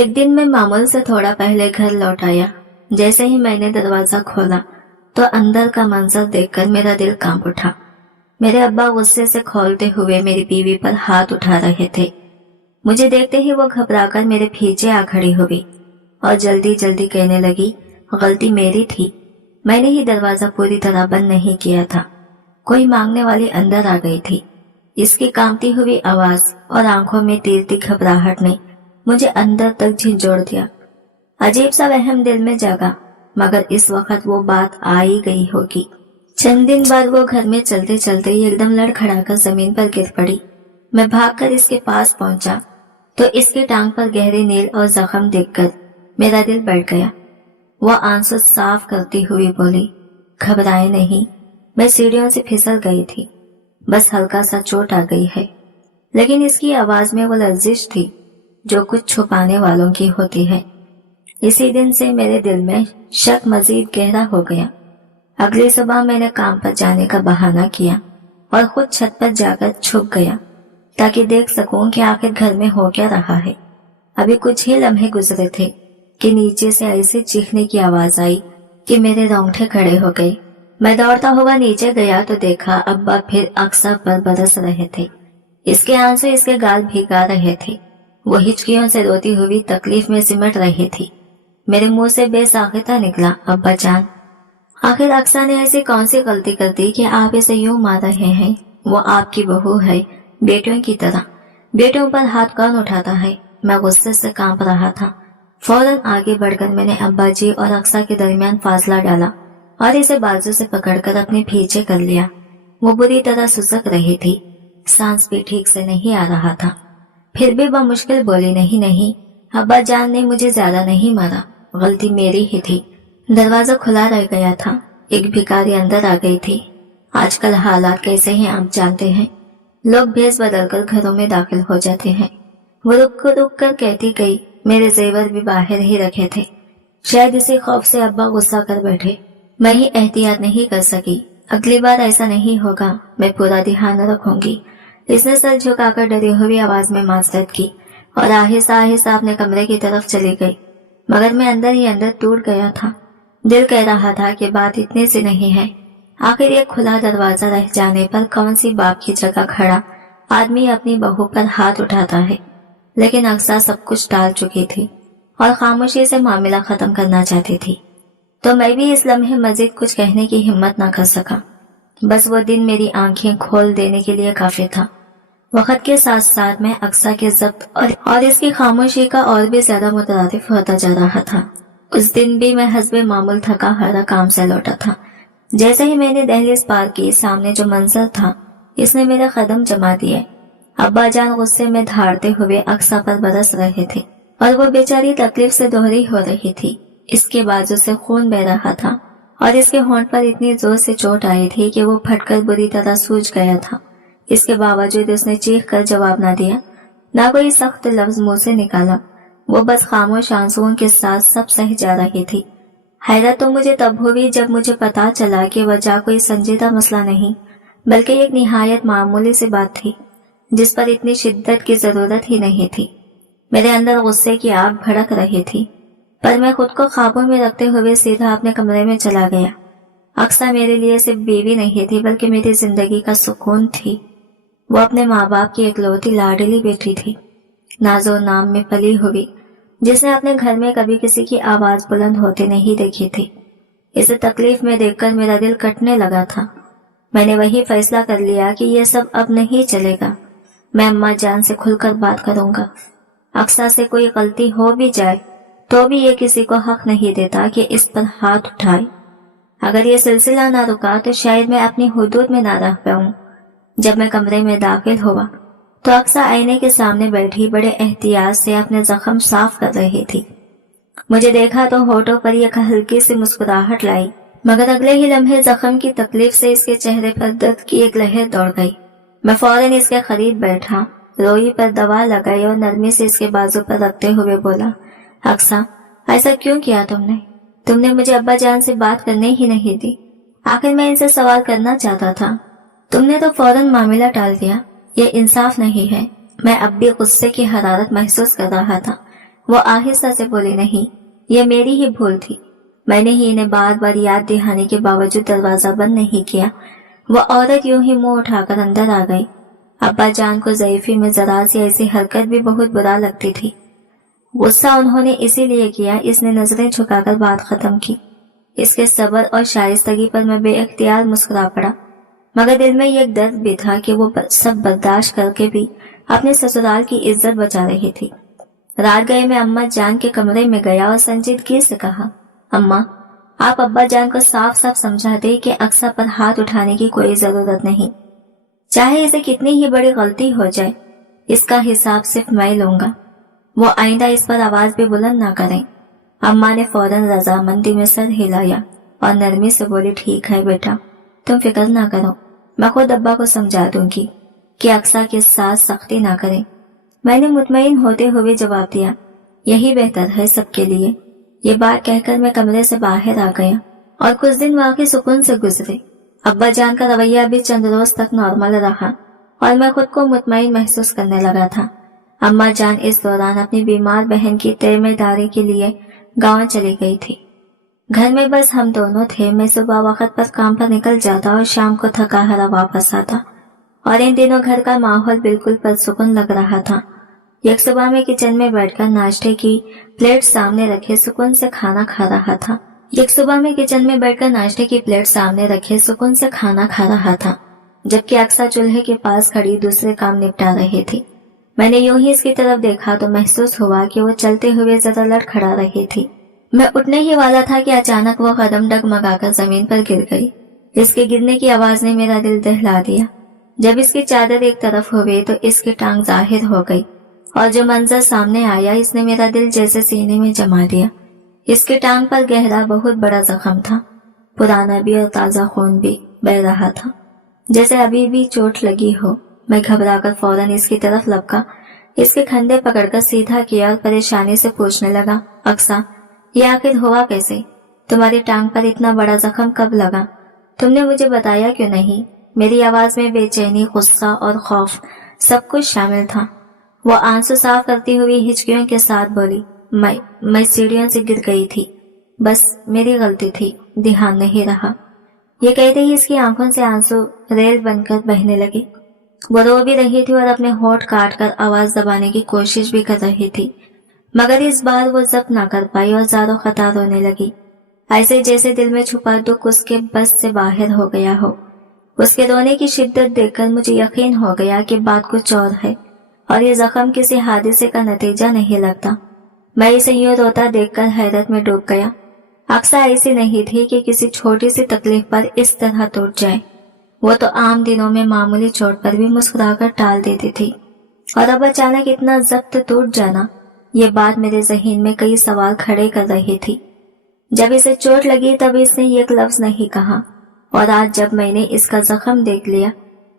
एक दिन मैं मामूल से थोड़ा पहले घर लौट आया। जैसे ही मैंने दरवाजा खोला तो अंदर का मंजर देखकर मेरा दिल कांप उठा। मेरे अब्बा गुस्से से खौलते हुए मेरी बीवी पर हाथ उठा रहे थे। मुझे देखते ही वो घबराकर मेरे पीछे आ खड़ी हो गई और जल्दी जल्दी कहने लगी, गलती मेरी थी, मैंने ही दरवाजा पूरी तरह बंद नहीं किया था। कोई मांगने वाली अंदर आ गई थी। इसकी कांपती हुई आवाज और आंखों में तीरती घबराहट ने मुझे अंदर तक झिंझोड़ दिया। अजीब सा वहम दिल में जागा, मगर इस वक्त वो बात आ ही गई होगी। चंद दिन बाद वो घर में चलते चलते एकदम लड़खड़ाकर जमीन पर गिर पड़ी। मैं भागकर इसके पास पहुंचा तो इसकी टांग पर गहरे नील और जख्म देखकर मेरा दिल बैठ गया। वो आंसू साफ करती हुई बोली, घबराए नहीं, मैं सीढ़ियों से फिसल गई थी, बस हल्का सा चोट आ गई है। लेकिन इसकी आवाज में वो लर्जिश थी जो कुछ छुपाने वालों की होती है। इसी दिन से मेरे दिल में शक मजीद गहरा हो गया। अगली सुबह मैंने काम पर जाने का बहाना किया और खुद छत पर जाकर छुप गया ताकि देख सकूं कि आखिर घर में हो क्या रहा है। अभी कुछ ही लम्हे गुजरे थे कि नीचे से ऐसे चीखने की आवाज आई कि मेरे रोंगटे खड़े हो गए। मैं दौड़ता हुआ नीचे गया तो देखा अब्बा फिर अक्सा पर बरस रहे थे। इसके आंसू इसके गाल भिगा रहे थे। वो हिचकियों से रोती हुई तकलीफ में सिमट रही थी। मेरे मुंह से बेसाख्ता निकला, अब्बा जान, आखिर अक्सा ने ऐसी कौन सी गलती कर दी कि आप इसे यूं मार रहे हैं? वो आपकी बहू है, बेटियों की तरह। बेटों पर हाथ कौन उठाता है? मैं गुस्से से कांप रहा था। फौरन आगे बढ़कर मैंने अब्बा जी और अक्सा के दरमियान फासला डाला और इसे बाजू से पकड़कर अपने पीछे कर लिया। वो बुरी तरह सुसक रही थी, सांस भी ठीक से नहीं आ रहा था। फिर भी बमुश्किल बोली, नहीं, अब्बा जान ने मुझे ज्यादा नहीं मारा, गलती मेरी ही थी। दरवाजा खुला रह गया था। एक भिखारी अंदर आ गई थी। आजकल हालात कैसे हैं आप जानते हैं, लोग भेस बदलकर घरों में दाखिल हो जाते हैं। वो रुक कर कहती गई, मेरे जेवर भी बाहर ही रखे थे। शायद इसी खौफ से अब्बा गुस्सा कर बैठे। मैं ही एहतियात नहीं कर सकी। अगली बार ऐसा नहीं होगा, मैं पूरा ध्यान रखूंगी। इसने सर झुकाकर डरी हुई आवाज में माजरत की और आहिस्ता आहिस्ता अपने कमरे की तरफ चली गई। मगर मैं अंदर ही अंदर टूट गया था। दिल कह रहा था कि बात इतने से नहीं है। आखिर एक खुला दरवाजा रह जाने पर कौन सी बाप की जगह खड़ा आदमी अपनी बहू पर हाथ उठाता है। लेकिन अक्सा सब कुछ टाल चुकी थी और खामोशी से मामला खत्म करना चाहती थी। तो मैं भी इस लम्हे मजीद कुछ कहने की हिम्मत न कर सका। बस वो दिन मेरी आंखें खोल देने के लिए काफी था। वक्त के साथ साथ मैं अक्सा के जब्त और इसकी खामोशी का और भी ज्यादा मुतरादिफ होता जा रहा था। उस दिन भी मैं हस्बे मामूल थका हारा काम से लौटा था। जैसे ही मैंने दहलीज पार की, सामने जो मंजर था इसने मेरे कदम जमा दिए। अब्बा जान गुस्से में धाड़ते हुए अक्सा पर बरस रहे थे और वो बेचारी तकलीफ से दोहरी हो रही थी। इसके बाजू से खून बह रहा था और इसके होंठ पर इतनी जोर से चोट आई थी कि वो फटकर बुरी तरह सूज गया था। इसके बावजूद उसने चीख कर जवाब न दिया, ना कोई सख्त लफ्ज मुंह से निकाला। वो बस खामोश आंसुओं के साथ सब सह जा रही थी। हैरत तो मुझे तब हुई जब मुझे पता चला कि वजह कोई संजीदा मसला नहीं, बल्कि एक निहायत मामूली सी बात थी जिस पर इतनी शिद्दत की जरूरत ही नहीं थी। मेरे अंदर गुस्से की आग भड़क रही थी, पर मैं खुद को काबू में रखते हुए सीधा अपने कमरे में चला गया। अक्सा मेरे लिए सिर्फ बीवी नहीं थी, बल्कि मेरी जिंदगी का सुकून थी। वो अपने माँ बाप की इकलौती लाडली बेटी थी, नाजो नाम में पली हुई, जिसने अपने घर में कभी किसी की आवाज बुलंद होते नहीं देखी थी। इसे तकलीफ में देखकर मेरा दिल कटने लगा था। मैंने वही फैसला कर लिया कि ये सब अब नहीं चलेगा। मैं अम्मा जान से खुलकर बात करूंगा। अक्सा से कोई गलती हो भी जाए तो भी ये किसी को हक नहीं देता कि इस पर हाथ उठाए। अगर ये सिलसिला ना रुका तो शायद मैं अपनी हुदूद में ना रह पाऊं। जब मैं कमरे में दाखिल हुआ तो अक्सा आईने के सामने बैठी बड़े एहतियात से अपने जख्म साफ कर रही थी। मुझे देखा तो होठों पर एक हल्की सी मुस्कुराहट लाई, मगर अगले ही लम्हे जख्म की तकलीफ से इसके चेहरे पर दर्द की एक लहर दौड़ गई। मैं फौरन इसके करीब बैठा, रोई पर दवा लगाई और नरमी से इसके बाजू पर रखते हुए बोला, अक्सा, ऐसा क्यों किया तुमने मुझे अब्बा जान से बात करने ही नहीं दी। आखिर मैं इनसे सवाल करना चाहता था, तुमने तो फौरन मामला टाल दिया। ये इंसाफ नहीं है। मैं अब भी गुस्से की हरारत महसूस कर रहा था। वो आहिस्ता से बोली, नहीं, ये मेरी ही भूल थी। मैंने ही इन्हें बार बार याद दिलाने के बावजूद दरवाजा बंद नहीं किया। वो औरत यूं ही मुंह उठाकर अंदर आ गई। अब्बा जान को ज़ईफ़ी में जरा सी ऐसी हरकत भी बहुत बुरा लगती थी। गुस्सा उन्होंने इसीलिए किया, इसने नजरें झुकाकर बात खत्म की। इसके सब्र और शाइस्तगी पर मैं बेइख्तियार मुस्कुरा पड़ा, मगर दिल में एक दर्द भी था कि वो सब बर्दाश्त करके भी अपने ससुराल की इज्जत बचा रही थी। रात गए मैं अम्मा जान के कमरे में गया और संजीदगी से कहा, अम्मा, आप अब्बा जान को साफ साफ समझा दे कि अक्सा पर हाथ उठाने की कोई जरूरत नहीं। चाहे इसे कितनी ही बड़ी गलती हो जाए, इसका हिसाब सिर्फ मैं लूंगा। वो आइंदा इस पर आवाज भी बुलंद ना करें। अम्मा ने फौरन रजामंदी में सर हिलाया और नरमी से बोली, ठीक है बेटा, तुम फिक्र ना करो, मैं खुद अब्बा को समझा दूंगी कि अक्सा के साथ सख्ती ना करें। मैंने मुतमईन होते हुए जवाब दिया, यही बेहतर है सबके लिए। ये बात कहकर मैं कमरे से बाहर आ गया और कुछ दिन वाकई सुकून से गुजरे। अब्बा जान का रवैया भी चंद रोज तक नॉर्मल रहा और मैं खुद को मुतमईन महसूस करने लगा था। अम्मा जान इस दौरान अपनी बीमार बहन की तीमारदारी के लिए गांव चली गई थी। घर में बस हम दोनों थे। मैं सुबह वक्त पर काम पर निकल जाता और शाम को थका हारा वापस आता, और इन दिनों घर का माहौल बिल्कुल परसुकून लग रहा था। एक सुबह मैं किचन में बैठकर नाश्ते की प्लेट सामने रखे सुकून से खाना खा रहा था। जबकि अक्सा चूल्हे के पास खड़ी दूसरे काम निपटा रही थी। मैंने यूं ही इसकी तरफ देखा तो महसूस हुआ कि वो चलते हुए जरा लड़खड़ा रही थी। मैं उठने ही वाला था कि अचानक वो कदम डगमगाकर जमीन पर गिर गई। इसके गिरने की आवाज ने मेरा दिल दहला दिया। जब इसकी चादर एक तरफ हो गई तो इसकी टांग जाहिर हो गई, और जो मंजर सामने आया इसने मेरा दिल जैसे सीने में जमा दिया। इसकी टांग पर गहरा बहुत बड़ा जख्म था, पुराना भी और ताजा खून भी बह रहा था, जैसे अभी भी चोट लगी हो। मैं घबराकर फौरन इसकी तरफ लपका, इसके कंधे पकड़कर सीधा किया और परेशानी से पूछने लगा, अक्सा, ये आखिर हुआ कैसे? तुम्हारी टांग पर इतना बड़ा जख्म कब लगा? तुमने मुझे बताया क्यों नहीं? मेरी आवाज में बेचैनी, गुस्सा और खौफ सब कुछ शामिल था। वो आंसू साफ करती हुई हिचकियों के साथ बोली, मैं सीढ़ियों से गिर गई थी, बस मेरी गलती थी, ध्यान नहीं रहा। ये कहते ही इसकी आंखों से आंसू रेल बनकर बहने लगे। वो रो भी रही थी और अपने होठ काट कर आवाज दबाने की कोशिश भी कर रही थी, मगर इस बार वो जब्त ना कर पाई और ज़ारो खता रोने लगी, ऐसे जैसे दिल में छुपा दुख उसके बस से बाहर हो गया हो। उसके रोने की शिद्दत देखकर मुझे यकीन हो गया कि बात कुछ और है और ये जख्म किसी हादसे का नतीजा नहीं लगता। मैं इसे यूं रोता देखकर हैरत में डूब गया। अक्सा ऐसी नहीं थी कि किसी छोटी सी तकलीफ पर इस तरह टूट जाए। वो तो आम दिनों में मामूली चोट पर भी मुस्कुराकर टाल देती थी, और अब अचानक इतना जब्त टूट जाना, ये बात मेरे ज़हन में कई सवाल खड़े कर रही थी। जब इसे चोट लगी तब इसने एक लफ्ज नहीं कहा, और आज जब मैंने इसका जख्म देख लिया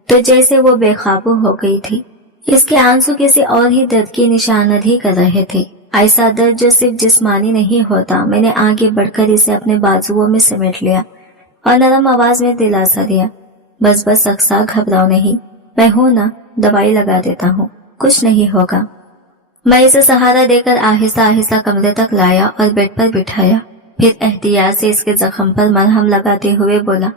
तो जैसे वो बेकाबू हो गई थी। इसके आंसू किसी और ही दर्द की निशानदही कर रहे थे, ऐसा दर्द जो सिर्फ जिस्मानी नहीं होता। मैंने आगे बढ़कर इसे अपने बाजुओं में समेट लिया और नरम आवाज में दिलासा दिया, बस अक्सा, घबराओ नहीं, मैं हूं ना, दवाई लगा देता हूँ, कुछ नहीं होगा। मैं इसे सहारा देकर आहिस्ता आहिस्ता कमरे तक लाया और बेड पर बिठाया। फिर एहतियात से इसके जख्म पर मरहम लगाते हुए बोला,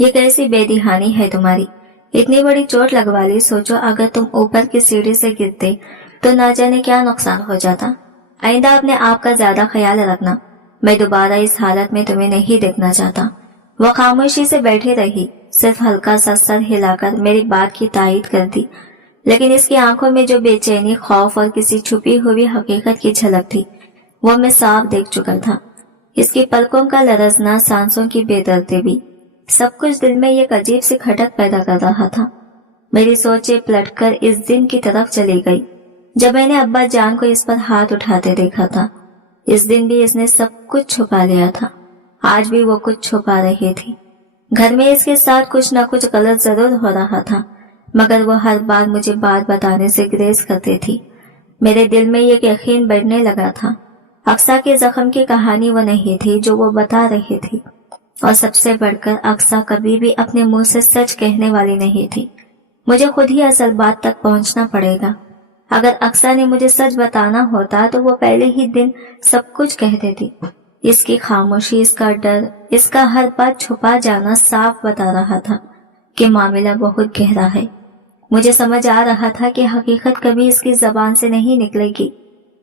ये कैसी बेदीहानी है तुम्हारी, इतनी बड़ी चोट लगवा ली। सोचो अगर तुम ऊपर की सीढ़ी से गिरते तो ना जाने क्या नुकसान हो जाता। आइंदा अपने आप का ज्यादा ख्याल रखना, मैं दोबारा इस हालत में तुम्हें नहीं देखना चाहता। वो खामोशी से बैठी रही, सिर्फ हल्का सा सर हिलाकर मेरी बात की तायीद कर दी, लेकिन इसकी आंखों में जो बेचैनी, खौफ और किसी छुपी हुई हकीकत की झलक थी वो मैं साफ देख चुका था। इसकी पलकों का लरजना, सांसों की बेदर्दी, सब कुछ दिल में एक अजीब सी खटक पैदा कर रहा था। मेरी सोचें पलटकर इस दिन की तरफ चली गई जब मैंने अब्बा जान को इस पर हाथ उठाते देखा था। इस दिन भी इसने सब कुछ छुपा लिया था, आज भी वो कुछ छुपा रही थी। घर में इसके साथ कुछ न कुछ गलत जरूर हो रहा था, मगर वो हर बार मुझे बात बताने से ग्रेज करती थी। मेरे दिल में एक यकीन बढ़ने लगा था, अक्सा के जख्म की कहानी वो नहीं थी जो वो बता रही थी, और सबसे बढ़कर अक्सा कभी भी अपने मुंह से सच कहने वाली नहीं थी। मुझे खुद ही असल बात तक पहुंचना पड़ेगा। अगर अक्सा ने मुझे सच बताना होता तो वो पहले ही दिन सब कुछ कह देती। इसकी खामोशी, इसका डर, इसका हर बात छुपा जाना साफ बता रहा था कि मामला बहुत गहरा है। मुझे समझ आ रहा था कि हकीकत कभी इसकी जबान से नहीं निकलेगी।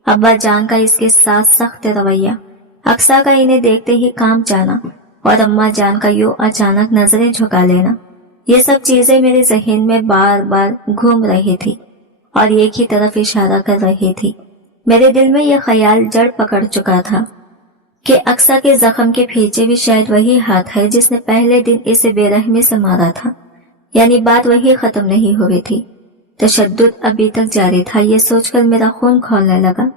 अब्बा जान का इसके साथ सख्त रवैया, अक्सा का इन्हें देखते ही काम जाना और अम्मा जान का यूं अचानक नजरें झुका लेना, ये सब चीजें मेरे जहन में बार बार घूम रही थी और एक ही तरफ इशारा कर रही थी। मेरे दिल में यह ख्याल जड़ पकड़ चुका था कि अक्सा के जख्म के पीछे भी शायद वही हाथ है जिसने पहले दिन इसे बेरहमी से मारा था। यानी बात वही खत्म नहीं हुई थी। तशद्दुद अभी तक जारी था। ये सोचकर मेरा खून खौलने लगा,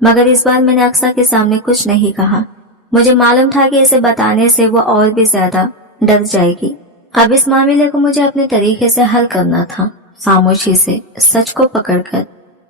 मगर इस बार मैंने अक्सा के सामने कुछ नहीं कहा। मुझे मालूम था कि इसे बताने से वो और भी ज्यादा डर जाएगी। अब इस मामले को मुझे अपने तरीके से हल करना था, खामोशी से, सच को पकड़कर।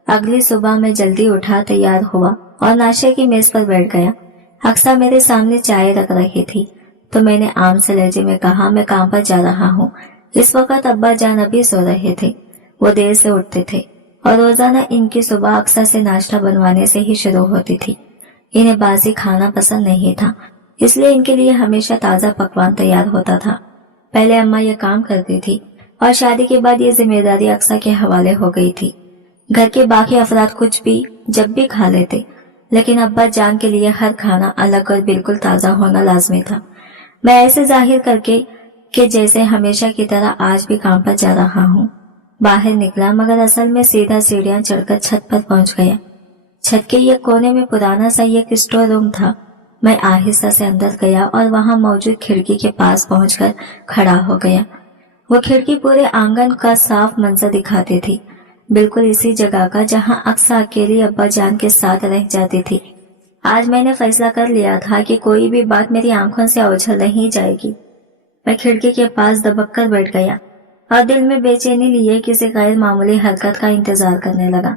अगली सुबह मैं जल्दी उठा, तैयार हुआ और नाश्ते की मेज पर बैठ गया। अक्सा मेरे सामने चाय रख रही थी तो मैंने आम से लहजे में कहा, मैं काम पर जा रहा हूँ। इस वक्त अब्बा जान अभी सो रहे थे। वो देर से उठते थे और रोजाना इनकी सुबह अक्सा से नाश्ता बनवाने से ही शुरू होती थी। इन्हें बासी खाना पसंद नहीं था, इसलिए इनके लिए हमेशा ताज़ा पकवान तैयार होता था। पहले अम्मा ये काम करती थी और शादी के बाद ये जिम्मेदारी अक्सा के हवाले हो गई थी। घर के बाकी अफराद कुछ भी जब भी खा लेते, लेकिन अब्बा जान के लिए हर खाना अलग और बिल्कुल ताज़ा होना लाजमी था। मैं ऐसे जाहिर करके कि जैसे हमेशा की तरह आज भी काम पर जा रहा हूँ बाहर निकला, मगर असल में सीधा सीढ़ियां चढ़कर छत पर पहुंच गया। छत के एक कोने में पुराना सा एक स्टोर रूम था। मैं आहिस्ता से अंदर गया और वहां मौजूद खिड़की के पास पहुंचकर खड़ा हो गया। वो खिड़की पूरे आंगन का साफ मंजर दिखाती थी, बिल्कुल इसी जगह का जहां अक्सर अकेली अब्बा जान के साथ रह जाती थी। आज मैंने फैसला कर लिया था कि कोई भी बात मेरी आंखों से ओझल नहीं जाएगी। मैं खिड़की के पास दबक कर बैठ गया और दिल में बेचैनी लिए किसी गैर मामूली हरकत का इंतजार करने लगा।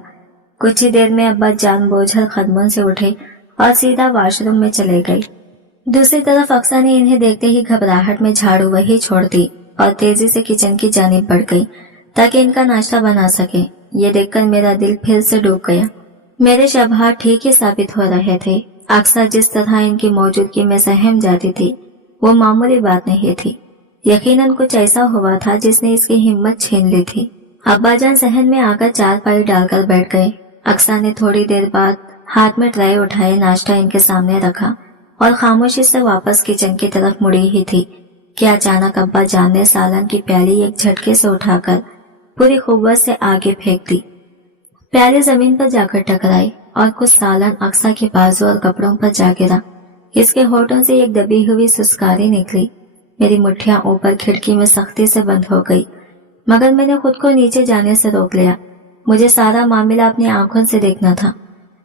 कुछ ही देर में अब्बा जान बोझल कदमों से उठे और सीधा वॉशरूम में चले गए। दूसरी तरफ अक्सा ने इन्हें देखते ही घबराहट में झाड़ू वही छोड़ दी और तेजी से किचन की जानिब बढ़ गई ताकि इनका नाश्ता बना सके। ये देखकर मेरा दिल फिर से डूब गया। मेरे शबह ठीक ही साबित हो रहे थे। अक्सा जिस तरह इनकी मौजूदगी में सहम जाती थी वो मामूली बात नहीं थी। यकीनन कुछ ऐसा हुआ था जिसने इसकी हिम्मत छीन ली थी। अब्बाजान सहन में आकर चारपाई डालकर बैठ गए। अक्सा ने थोड़ी देर बाद हाथ में ट्रे उठाए, नाश्ता इनके सामने रखा और खामोशी से वापस किचन की तरफ मुड़ी ही थी कि अचानक अब्बा जान ने सालन की प्याली एक झटके से उठाकर पूरी कुव्वत से आगे फेंक दी। प्याली जमीन पर जाकर टकराई और कुछ सालन अक्सा के बाजू और कपड़ों पर जा गिरा। इसके होठों से एक दबी हुई सुस्कारी निकली। मेरी मुट्ठियां ऊपर खिड़की में सख्ती से बंद हो गई, मगर मैंने खुद को नीचे जाने से रोक लिया। मुझे सारा मामला अपनी आंखों से देखना था,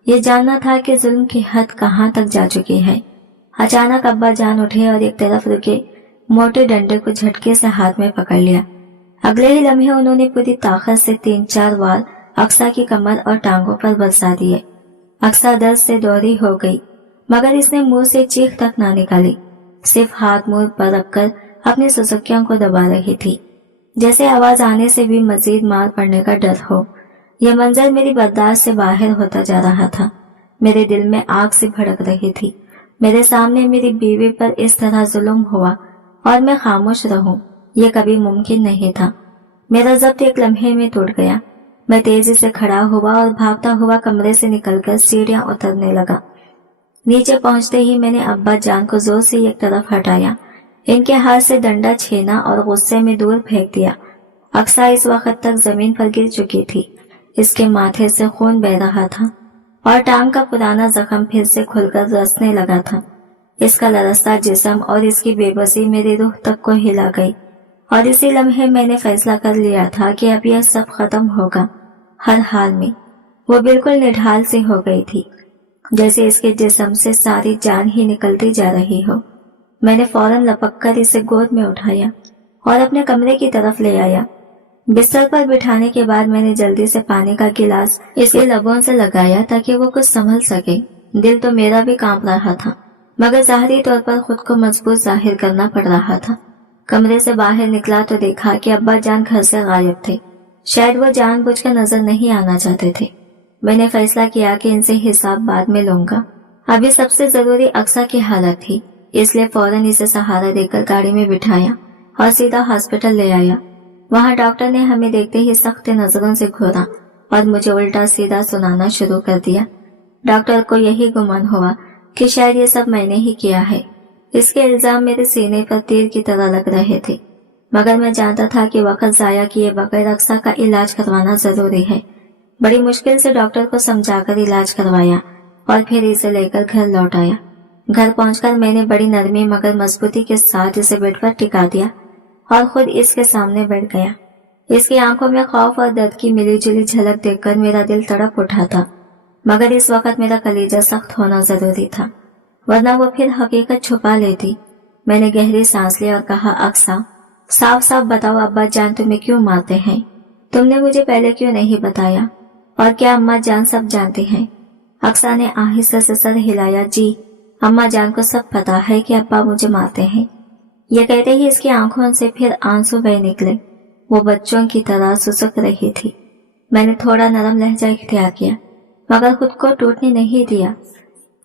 ये जानना था कि जुल्म की हद कहाँ तक जा चुकी है। अचानक अब्बा जान उठे और एक तरफ रुके मोटे डंडे को झटके से हाथ में पकड़ लिया। अगले ही लम्हे उन्होंने पूरी ताकत से 3-4 वार अक्सा की कमर और टांगों पर बरसा दिए। अक्सा दर्द से दौरी हो गई, मगर इसने मुंह से चीख तक ना निकाली, सिर्फ हाथ मुंह पर रखकर अपनी सुसुकियों को दबा रही थी, जैसे आवाज आने से भी मजीद मार पड़ने का डर हो। यह मंजर मेरी बर्दाश्त से बाहर होता जा रहा था। मेरे दिल में आग सी भड़क रही थी। मेरे सामने मेरी बीवी पर इस तरह जुल्म हुआ और मैं खामोश रहूं, यह कभी मुमकिन नहीं था। मेरा ज़ब्त एक लम्हे में टूट गया। मैं तेजी से खड़ा हुआ और भागता हुआ कमरे से निकलकर सीढ़ियां उतरने लगा। नीचे पहुंचते ही मैंने अब्बा जान को जोर से एक तरफ हटाया, इनके हाथ से डंडा छीना और गुस्से में दूर फेंक दिया। अक्सा इस वक्त तक जमीन पर गिर चुकी थी। इसके माथे से खून बह रहा था और टांग का पुराना जख्म फिर से खुलकर रसने लगा था। इसका लरसता जिस्म और इसकी बेबसी मेरी रूह तक को हिला गई और इसी लम्हे मैंने फैसला कर लिया था कि अब यह सब खत्म होगा, हर हाल में। वो बिल्कुल निढाल सी हो गई थी, जैसे इसके जिस्म से सारी जान ही निकलती जा रही हो। मैंने फौरन लपककर इसे गोद में उठाया और अपने कमरे की तरफ ले आया। बिस्तर पर बिठाने के बाद मैंने जल्दी से पानी का गिलास इसके लबों से लगाया ताकि वो कुछ संभल सके। दिल तो मेरा भी कांप रहा था, मगर ज़ाहिरी तौर पर खुद को मजबूत जाहिर करना पड़ रहा था। कमरे से बाहर निकला तो देखा कि अब्बा जान घर से गायब थे। शायद वो जानबूझकर नजर नहीं आना चाहते थे। मैंने फैसला किया कि इनसे हिसाब बाद में लूंगा। अभी सबसे जरूरी अक्सा की हालत थी, इसलिए फौरन इसे सहारा देकर गाड़ी में बिठाया और सीधा हॉस्पिटल ले आया। वहां डॉक्टर ने हमें देखते ही सख्त नजरों से घूरा और मुझे उल्टा सीधा सुनाना शुरू कर दिया। डॉक्टर को यही गुमान हुआ कि शायद ये सब मैंने ही किया है। इसके इल्जाम मेरे सीने पर तीर की तरह लग रहे थे, मगर मैं जानता था कि वक्त जाया किए बगैर अक्सा का इलाज करवाना जरूरी है। बड़ी मुश्किल से डॉक्टर को समझाकर इलाज करवाया और फिर इसे लेकर घर लौट आया। घर पहुंचकर मैंने बड़ी नरमी मगर मजबूती के साथ इसे बेड पर टिका दिया और खुद इसके सामने बैठ गया। इसकी आंखों में खौफ और दर्द की मिलीजुली झलक देखकर मेरा दिल तड़प उठा था, मगर इस वक्त मेरा कलीजा सख्त होना जरूरी था, वरना वो फिर हकीकत छुपा लेती। मैंने गहरी सांस ली और कहा, अक्सा, साफ साफ बताओ अब्बा जान तुम्हें क्यों मारते हैं? तुमने मुझे पहले क्यों नहीं बताया? और क्या अम्मा जान सब जानती हैं? अक्सा ने आहिस्ता से सर हिलाया। जी, अम्मा जान को सब पता है कि अब्बा मुझे मारते हैं। ये कहते ही इसकी आंखों से फिर आंसू बह निकले। वो बच्चों की तरह सुसुक रही थी। मैंने थोड़ा नरम लहजा इख्तियार किया, मगर खुद को टूटने नहीं दिया।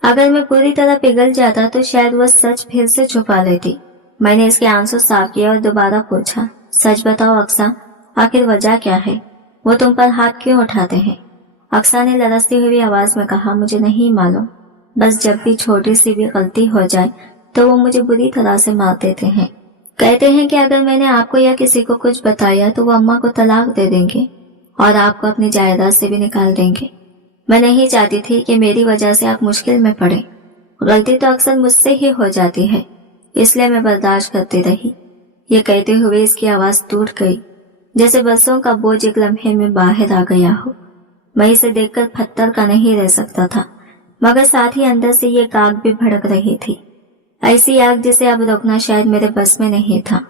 अगर मैं पूरी तरह पिघल जाता तो शायद वो सच फिर से छुपा लेती। मैंने इसके आंसू साफ किया और दोबारा पूछा, सच बताओ अक्सा, आखिर वजह क्या है? वो तुम पर हाथ क्यों उठाते हैं? अक्सा ने लरसती हुई आवाज में कहा, मुझे नहीं मालूम, बस जब भी छोटी सी भी गलती हो जाए तो वो मुझे बुरी तरह से मार देते हैं। कहते हैं कि अगर मैंने आपको या किसी को कुछ बताया तो वो अम्मा को तलाक दे देंगे और आपको अपनी जायदाद से भी निकाल देंगे। मैं नहीं चाहती थी कि मेरी वजह से आप मुश्किल में पड़े। गलती तो अक्सर मुझसे ही हो जाती है, इसलिए मैं बर्दाश्त करती रही। ये कहते हुए इसकी आवाज टूट गई, जैसे बरसों का बोझ एक लम्हे में बाहर आ गया हो। मैं इसे देखकर पत्थर का नहीं रह सकता था, मगर साथ ही अंदर से ये आग भी भड़क रही थी, ऐसी आग जिसे अब रोकना शायद मेरे बस में नहीं था।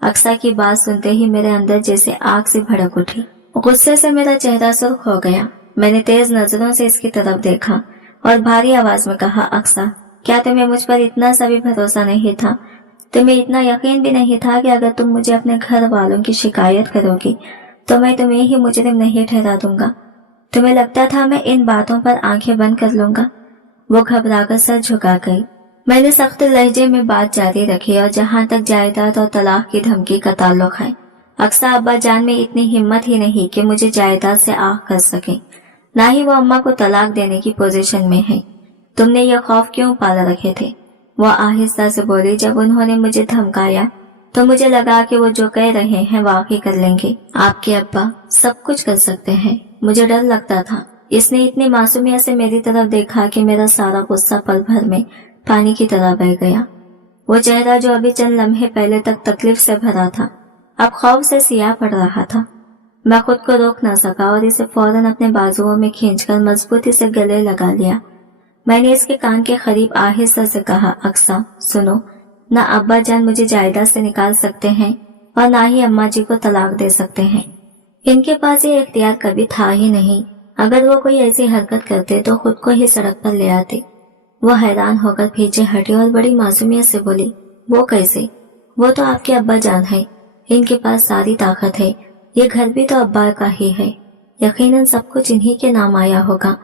अक्सा की बात सुनते ही मेरे अंदर जैसे आग से भड़क उठी। गुस्से से मेरा चेहरा सुर्ख हो गया। मैंने तेज नजरों से इसकी तरफ देखा और भारी आवाज में कहा, अक्सा, क्या तुम्हें मुझ पर इतना सा भी भरोसा नहीं था? तुम्हें इतना यकीन भी नहीं था कि अगर तुम मुझे अपने घर वालों की शिकायत करोगी तो मैं तुम्हें ही मुजरिम नहीं ठहरा दूंगा? तुम्हें लगता था मैं इन बातों पर आंखें बंद कर लूंगा? वो घबराकर सर झुका गई। मैंने सख्त लहजे में बात जारी रखी और जहां तक जायदाद और तलाक की धमकी का ताल्लुक है, अक्सा अब्बा जान में इतनी हिम्मत ही नहीं कि मुझे जायदाद से आग कर सके, ना ही वो अम्मा को तलाक देने की पोजीशन में है। तुमने ये खौफ क्यों पाल रखे थे? वो आहिस्ता से बोली। जब उन्होंने मुझे धमकाया तो मुझे लगा कि वो जो कह रहे हैं वाकई कर लेंगे। आपके अब्बा सब कुछ कर सकते हैं। मुझे डर लगता था। इसने इतनी मासूमियत से मेरी तरफ देखा कि मेरा सारा गुस्सा पल भर में पानी की तरह बह गया। वो चेहरा जो अभी चंद लम्हे पहले तक तकलीफ से भरा था, अब खौफ से सियाह पड़ रहा था। मैं खुद को रोक न सका और इसे फौरन अपने बाजुओं में खींचकर मजबूती से गले लगा लिया। मैंने इसके कान के करीब आहिस्ता से कहा, अक्सा, सुनो, ना अब्बा जान मुझे जायदाद से निकाल सकते हैं और ना ही अम्मा जी को तलाक दे सकते हैं। इनके पास ये इख्तियार कभी था ही नहीं। अगर वो कोई ऐसी हरकत करते तो खुद को ही सड़क पर ले आते। वो हैरान होकर पीछे हटी और बड़ी मासूमियत से बोली, वो कैसे? वो तो आपके अब्बा जान है। इनके पास सारी ताकत है। ये घर भी तो अब्बा का ही है। यकीनन सब कुछ इन्हीं के नाम आया होगा।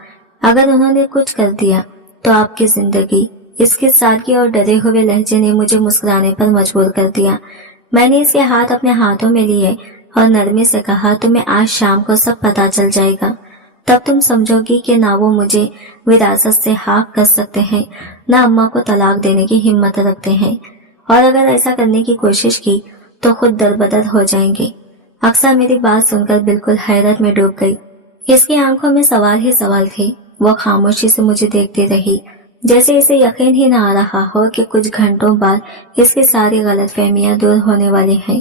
अगर उन्होंने कुछ कर दिया तो आपकी जिंदगी। इसकी सादगी और डरे हुए लहजे ने मुझे मुस्कुराने पर मजबूर कर दिया। मैंने इसके हाथ अपने हाथों में लिए और नरमी से कहा, तुम्हें आज शाम को सब पता चल जाएगा। तब तुम समझोगी कि ना वो मुझे विरासत से हाँक कर सकते हैं, ना अम्मा को तलाक देने की हिम्मत रखते हैं, और अगर ऐसा करने की कोशिश की तो खुद दरबदर हो जाएंगे। अक्सा मेरी बात सुनकर बिल्कुल हैरत में डूब गई। इसकी आंखों में सवाल ही सवाल थे। वो खामोशी से मुझे देखती रही, जैसे इसे यकीन ही न आ रहा हो कि कुछ घंटों बाद इसकी सारी गलतफहमियां दूर होने वाली हैं।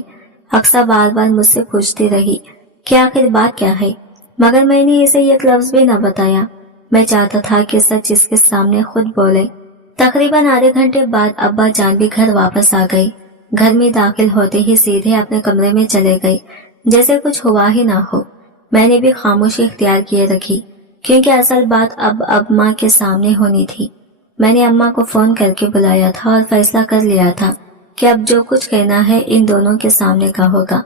अक्सा बार बार मुझसे पूछती रही कि आखिर बात क्या है, मगर मैंने इसे एक लफ्ज भी न बताया। मैं चाहता था कि सच इसके सामने खुद बोले। तकरीबन आधे घंटे बाद अब्बा जान भी घर वापस आ गई। घर में दाखिल होते ही सीधे अपने कमरे में चले गए, जैसे कुछ हुआ ही ना हो। मैंने भी खामोशी इख्तियार किए रखी, क्योंकि असल बात अब अम्मा के सामने होनी थी। मैंने अम्मा को फोन करके बुलाया था और फैसला कर लिया था कि अब जो कुछ कहना है इन दोनों के सामने का होगा।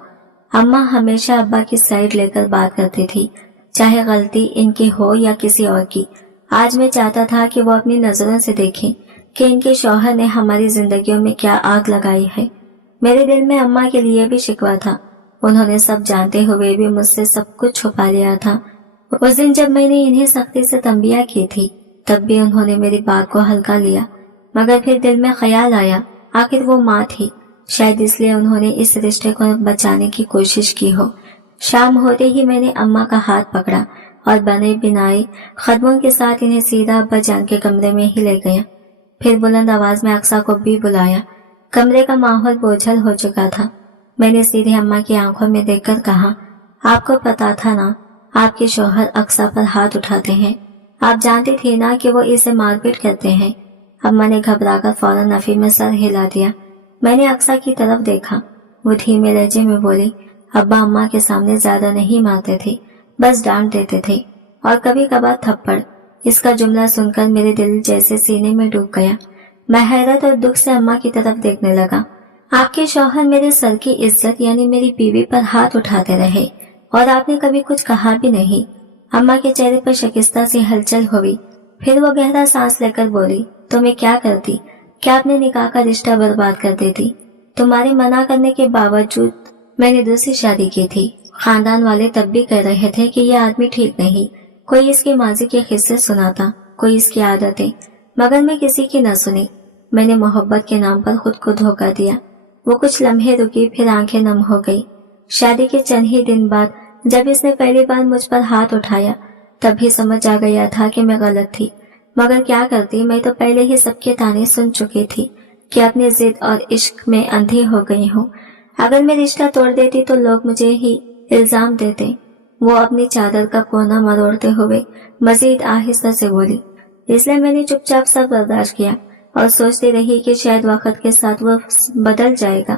अम्मा हमेशा अब्बा की साइड लेकर बात करती थी, चाहे गलती इनकी हो या किसी और की। आज मैं चाहता था कि वो अपनी नजरों से देखें कि इनके शौहर ने हमारी जिंदगियों में क्या आग लगाई है। मेरे दिल में अम्मा के लिए भी शिकवा था। उन्होंने सब जानते हुए भी मुझसे सब कुछ छुपा लिया था। उस दिन जब मैंने इन्हें सख्ती से तंबिया की थी, तब भी उन्होंने मेरी बात को हल्का लिया, मगर फिर दिल में ख्याल आया आखिर वो माँ थी, शायद इसलिए उन्होंने इस रिश्ते को बचाने की कोशिश की हो। शाम होते ही मैंने अम्मा का हाथ पकड़ा और बने बिनाए कदमों के साथ इन्हें सीधा अब्बा जान के कमरे में ही ले गया। फिर बुलंद आवाज में अक्सा को भी बुलाया। कमरे का माहौल बोझल हो चुका था। मैंने सीधे अम्मा की आंखों में देखकर कहा, आपको पता था ना आपके शौहर अक्सा पर हाथ उठाते हैं। आप जानती थी ना कि वो इसे मारपीट करते हैं। अम्मा ने घबराकर फौरन नफी में सर हिला दिया। मैंने अक्सा की तरफ देखा। वो धीमे लहजे में बोली, अब्बा अम्मा के सामने ज्यादा नहीं मारते थे, बस डांट देते थे और कभी कभार थप्पड़। इसका जुमला सुनकर मेरे दिल जैसे सीने में डूब गया। मैं हैरत और दुख से अम्मा की तरफ देखने लगा। आपके शौहर मेरे सर की इज्जत यानी मेरी बीवी पर हाथ उठाते रहे और आपने कभी कुछ कहा भी नहीं। अम्मा के चेहरे पर शिकस्ता सी हलचल हुई। फिर वो गहरा सांस लेकर बोली, तो मैं क्या करती? क्या अपने निकाह का रिश्ता बर्बाद कर देती? तुम्हारे मना करने के बावजूद मैंने दूसरी शादी की थी। खानदान वाले तब भी कह रहे थे कि यह आदमी ठीक नहीं। कोई इसके माजी के किस्से सुनाता, कोई इसकी आदतें, मगर मैं किसी की न सुनी। मैंने मोहब्बत के नाम पर खुद को धोखा दिया। वो कुछ लम्हे रुकी, फिर आंखें नम हो गई। शादी के चंद ही दिन बाद जब इसने पहली बार मुझ पर हाथ उठाया, तब भी समझ आ गया था कि मैं गलत थी, मगर क्या करती। मैं तो पहले ही सबके ताने सुन चुकी थी कि अपनी जिद और इश्क में अंधी हो गई हूँ। अगर मैं रिश्ता तोड़ देती तो लोग मुझे ही इल्जाम देते। वो अपनी चादर का कोना मरोड़ते हुए मजीद आहिस्ता से बोली, इसलिए मैंने चुपचाप सब बर्दाश्त किया और सोचती रही कि शायद वक्त के साथ वो बदल जाएगा,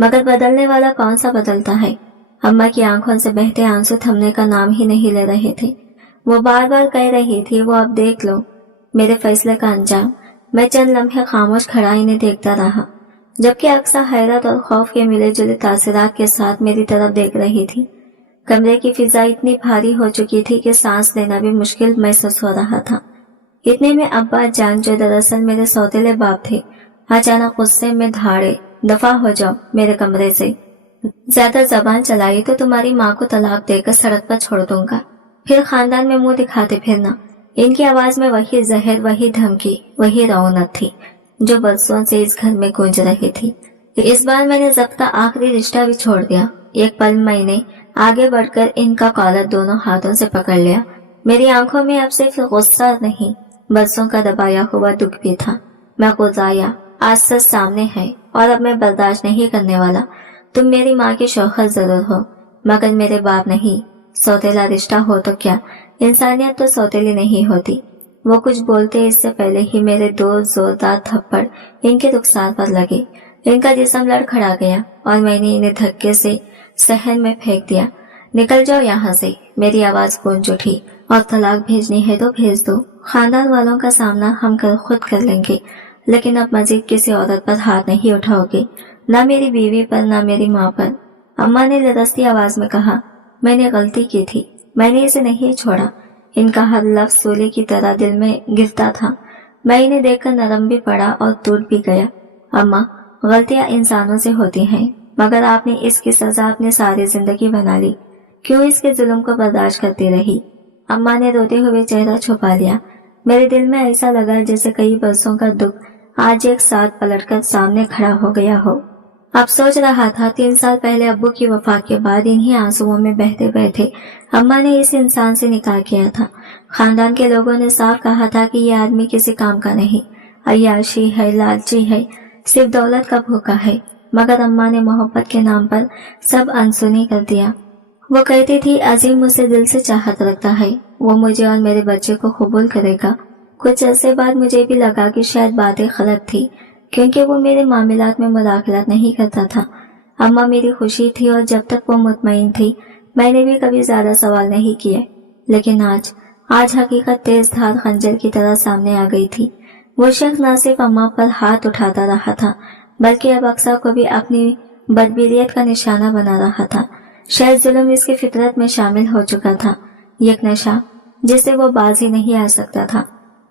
मगर बदलने वाला कौन सा बदलता है। अम्मा की आंखों से बहते आंसू थमने का नाम ही नहीं ले रहे थे। वो बार बार कह रही थी, वो अब देख लो मेरे फैसले का अंजाम। मैं चंद लम्हे खामोश खड़ा इन्हें देखता रहा, जबकि अक्सा हैरत और खौफ के मिले जुले तासरात के साथ मेरी तरफ देख रही थी। कमरे की फिजा इतनी भारी हो चुकी थी कि सांस लेना भी मुश्किल महसूस हो रहा था। इतने में अब्बा जान, जो दरअसल मेरे सौतेले बाप थे, अचानक गुस्से में धाड़े, दफा हो जाओ मेरे कमरे से। ज्यादा जबान चलाई तो तुम्हारी माँ को तलाक देकर सड़क पर छोड़ दूंगा, फिर खानदान में मुंह दिखाते फिरना। इनकी आवाज में वही जहर, वही धमकी, वही रौनक थी जो बरसों से इस घर में गूंज रही थी। इस बार मैंने जब्ता आखिरी रिश्ता भी छोड़ दिया। एक पल मैंने आगे बढ़कर इनका कॉलर दोनों हाथों से पकड़ लिया। मेरी आंखों में अब सिर्फ गुस्सा नहीं, बरसों का दबाया हुआ दुख भी था। मैं गुजाया, आज सच सामने है और अब मैं बर्दाश्त नहीं करने वाला। तुम मेरी माँ के शौहर जरूर हो, मगर मेरे बाप नहीं। सौतेला रिश्ता हो तो क्या, इंसानियत तो सौतेली नहीं होती। वो कुछ बोलते इससे पहले ही मेरे दो जोरदार थप्पड़ इनके रुखसार पर लगे। इनका जिस्म लड़खड़ा गया और मैंने इन्हें धक्के से सहन में फेंक दिया। निकल जाओ यहाँ से, मेरी आवाज गूंज उठी। और तलाक भेजनी है तो भेज दो। खानदान वालों का सामना हम खुद कर लेंगे, लेकिन अब मजीद किसी औरत पर हाथ नहीं उठाओगे, न मेरी बीवी पर, न मेरी माँ पर। अम्मा ने लरसती आवाज में कहा, मैंने गलती की थी, मैंने इसे नहीं छोड़ा। इनका हर लफ्ज सूली की तरह दिल में गिरता था। मैं इन्हें देखकर नरम भी पड़ा और टूट भी गया। अम्मा, गलतियां इंसानों से होती हैं, मगर आपने इसकी सजा अपनी सारी जिंदगी बना ली। क्यों इसके जुल्म को बर्दाश्त करती रही? अम्मा ने रोते हुए चेहरा छुपा लिया। मेरे दिल में ऐसा लगा जैसे कई बरसों का दुख आज एक साथ पलटकर सामने खड़ा हो गया हो। अब सोच रहा था, 3 साल पहले अब्बू की वफात के बाद इन्हीं आंसुओं में बहते बहते अम्मा ने इस इंसान से निकाह किया था। खानदान के लोगों ने साफ कहा था कि यह आदमी किसी काम का नहीं, अय्याशी है, लालची है, सिर्फ दौलत का भूखा है। मगर अम्मा ने मोहब्बत के नाम पर सब अनसुनी कर दिया। वो कहती थी, अजीम मुझसे दिल से चाहत रखता है, वो मुझे और मेरे बच्चे को कबूल करेगा। कुछ अरसे बाद मुझे भी लगा कि शायद बातें गलत थी, क्योंकि वो मेरे मामलात में मुदाखलत नहीं करता था। अम्मा मेरी खुशी थी और जब तक वो मुतमईन थी मैंने भी कभी ज्यादा सवाल नहीं किए। लेकिन आज हकीकत तेज धार खंजर की तरह सामने आ गई थी। वो शख्स न सिर्फ अम्मा पर हाथ उठाता रहा था, बल्कि अब अक्सा को भी अपनी बदबीरियत का निशाना बना रहा था। शायद जुल्म इसकी फितरत में शामिल हो चुका था। एक नशा जिससे वो बाज ही नहीं आ सकता था।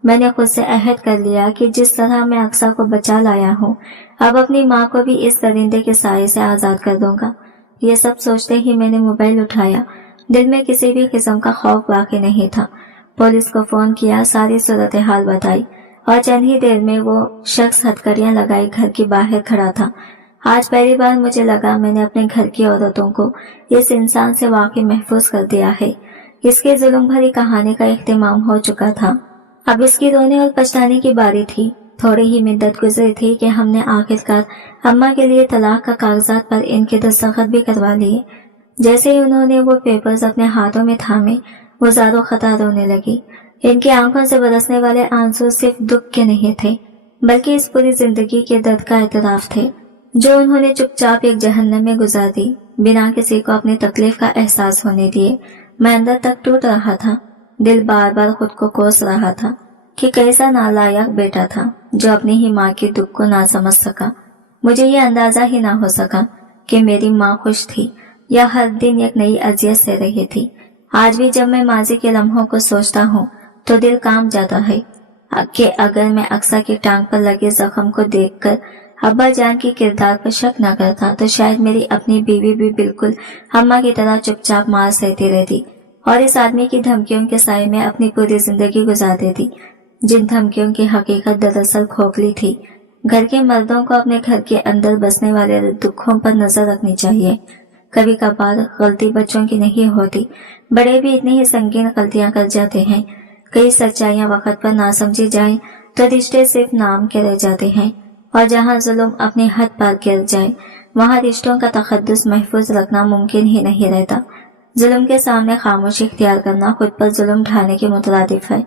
मैंने खुद से अहद कर लिया कि जिस तरह मैं अक्सा को बचा लाया हूँ, अब अपनी माँ को भी इस दरिंदे के साए से आजाद कर दूंगा। ये सब सोचते ही मैंने मोबाइल उठाया। दिल में किसी भी किस्म का खौफ बाकी नहीं था। पुलिस को फोन किया, सारी सूरत हाल बताई और चंद ही देर में वो शख्स हथकड़ियां लगाए घर के बाहर खड़ा था। आज पहली बार मुझे लगा मैंने अपने घर की औरतों को इस इंसान से वाकई महफूज कर दिया है। इसके जुल्म भरी कहानी का इख्तिमाम हो चुका था। अब इसकी रोने और पछताने की बारी थी। थोड़ी ही मुद्दत गुजरी थी कि हमने आखिरकार अम्मा के लिए तलाक का कागजात पर इनके दस्तखत भी करवा लिए। जैसे ही उन्होंने वो पेपर्स अपने हाथों में थामे, वो ज़ारो खता रोने लगी। इनकी आंखों से बरसने वाले आंसू सिर्फ दुख के नहीं थे, बल्कि इस पूरी जिंदगी के दर्द का एतराफ थे, जो उन्होंने चुपचाप एक जहन्नम में गुजार दी, बिना किसी को अपनी तकलीफ का एहसास होने दिए। मैं अंदर तक टूट रहा था। दिल बार बार खुद को कोस रहा था कि कैसा नालायक बेटा था जो अपनी ही माँ के दुख को ना समझ सका। मुझे ये अंदाजा ही ना हो सका कि मेरी माँ खुश थी या हर दिन एक नई अजियत से रही थी। आज भी जब मैं माजी के लम्हों को सोचता हूँ तो दिल कांप जाता है कि अगर मैं अक्सा की टांग पर लगे जख्म को देखकर अब्बा जान की किरदार पर शक न करता तो शायद मेरी अपनी बीवी भी बिल्कुल अम्मा की तरह चुपचाप मार सहती रहती और इस आदमी की धमकियों के साए में अपनी पूरी जिंदगी गुजार देती, जिन धमकियों की हकीकत दरअसल खोखली थी। घर के मर्दों को अपने घर के अंदर बसने वाले दुखों पर नजर रखनी चाहिए। कभी कभार गलती बच्चों की नहीं होती, बड़े भी इतनी ही संगीन गलतियां कर जाते हैं। कई सच्चाइयां वक्त पर ना समझी जाएं तो रिश्ते सिर्फ नाम के रह जाते हैं, और जहां जुल्म अपनी हद पार कर जाए वहां रिश्तों का तकद्दुस महफूज रखना मुमकिन ही नहीं रहता। जुल्म के सामने खामोशी इख्तियार करना खुद पर जुल्म ढाने के मुतरादिफ है।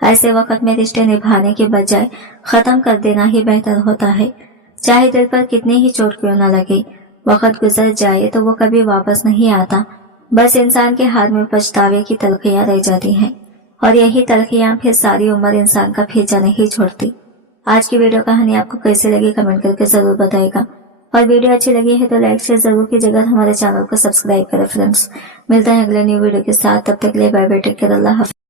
ऐसे वक्त में रिश्ते निभाने के बजाय खत्म कर देना ही बेहतर होता है। चाहे दिल पर कितनी ही चोट क्यों न लगे, वक्त गुजर जाए तो वो कभी वापस नहीं आता। बस इंसान के हाथ में पछतावे की तलखियां रह जाती हैं, और यही तलखियां फिर सारी उम्र इंसान का पीछा नहीं छोड़ती। आज की वीडियो कहानी आपको कैसी लगी कमेंट करके जरूर बताएगा, और वीडियो अच्छी लगी है तो लाइक शेयर जरूर कीजिएगा। हमारे चैनल को सब्सक्राइब करें फ्रेंड्स। मिलते हैं अगले न्यू वीडियो के साथ, तब तक के लिए बाय बाय, टेक केयर, अल्लाह हाफ़िज़।